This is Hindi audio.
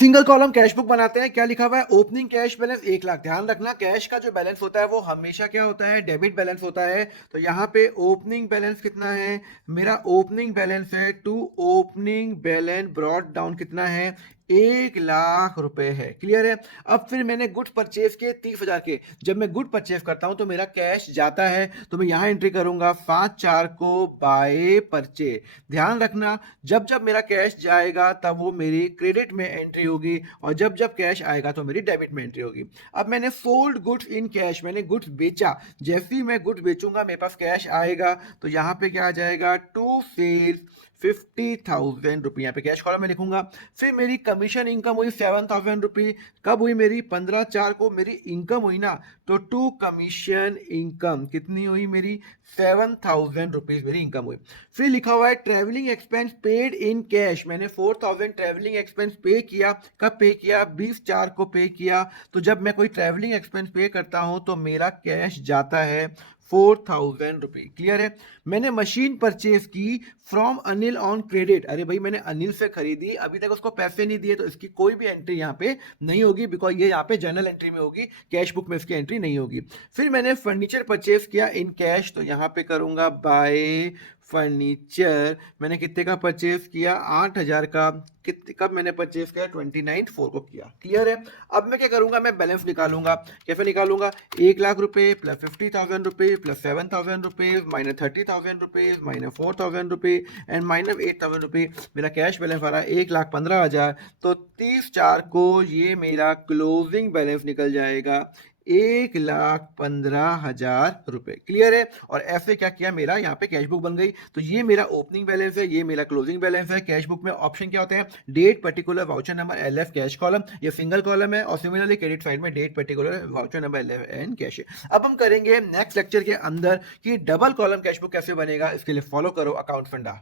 सिंगल कॉलम कैश बुक बनाते हैं। क्या लिखा हुआ है? Opening cash balance 1 lakh. ध्यान रखना, कैश का जो बैलेंस होता है वो हमेशा क्या होता है? डेबिट बैलेंस होता है। तो यहाँ पे ओपनिंग बैलेंस कितना है? मेरा ओपनिंग बैलेंस है to opening balance brought down कितना है? 1 लाख रुपए है। क्लियर है? अब फिर मैंने गुड्स परचेज के 30,000 के। जब मैं गुड परचेज करता हूं तो मेरा कैश जाता है, तो मैं यहां एंट्री करूंगा 5/4 को बाय परचेज। ध्यान रखना, जब जब मेरा कैश जाएगा तब वो मेरी क्रेडिट में एंट्री होगी, और जब जब कैश आएगा तो मेरी डेबिट में एंट्री होगी। अब मैंने सोल्ड गुड्स इन कैश, मैंने गुड्स बेचा। जैसे ही मैं गुड्स बेचूंगा मेरे पास कैश आएगा, तो यहाँ पे क्या आ जाएगा? टू सेल्स 50,000 रुपये, यहाँ पे कैश कॉलम में लिखूंगा। फिर मेरी कमीशन इनकम हुई 7,000 रुपये। कब हुई मेरी? 15/4 को मेरी इनकम हुई ना, तो टू कमीशन इनकम कितनी हुई मेरी? 7,000 रुपीज मेरी इनकम हुई। फिर लिखा हुआ है travelling expense paid in cash. मैंने 4,000 ट्रेवलिंग एक्सपेंस पे किया। कब पे किया? 20/4 को पे किया। तो जब मैं कोई ट्रेवलिंग एक्सपेंस पे करता हूं तो मेरा कैश जाता है 4,000 रुपये। क्लियर है? मैंने मशीन परचेज की फ्रॉम अनिल ऑन क्रेडिट। अरे भाई, मैंने अनिल से खरीदी, अभी तक उसको पैसे नहीं दिए, तो इसकी कोई भी एंट्री यहाँ पे नहीं होगी, बिकॉज ये यहाँ पे जर्नल एंट्री में होगी, कैश बुक में इसकी एंट्री नहीं होगी। फिर मैंने फर्नीचर परचेज किया इन कैश, तो यहाँ पे करूंगा बाय फर्नीचर। मैंने कितने का परचेज किया? 8,000 का। कितने, कब मैंने परचेज किया? 29/4 को किया। क्लियर है? अब मैं क्या करूंगा? मैं बैलेंस निकालूंगा। कैसे निकालूंगा? 1 लाख रुपए प्लस 50,000 रुपये plus 7,000 rupees minus 30,000 rupees minus 4,000 रुपये एंड माइनस 8,000 रुपये। मेरा कैश बैलेंस आ रहा है 1,15,000। तो 30/4 को ये मेरा क्लोजिंग बैलेंस निकल जाएगा 1,15,000 रुपए। क्लियर है? और ऐसे क्या किया, मेरा यहाँ पे कैश बुक बन गई। तो ये मेरा ओपनिंग बैलेंस है, ये मेरा क्लोजिंग बैलेंस है। कैश बुक में ऑप्शन क्या होते हैं? Date, particular, voucher number, LF, cash column. ये सिंगल कॉलम है। और सिमिलरली क्रेडिट साइड में date, particular, voucher number, LF and cash है। अब हम करेंगे नेक्स्ट लेक्चर के अंदर कि डबल कॉलम कैश बुक कैसे बनेगा। इसके लिए फॉलो करो अकाउंट फंडा।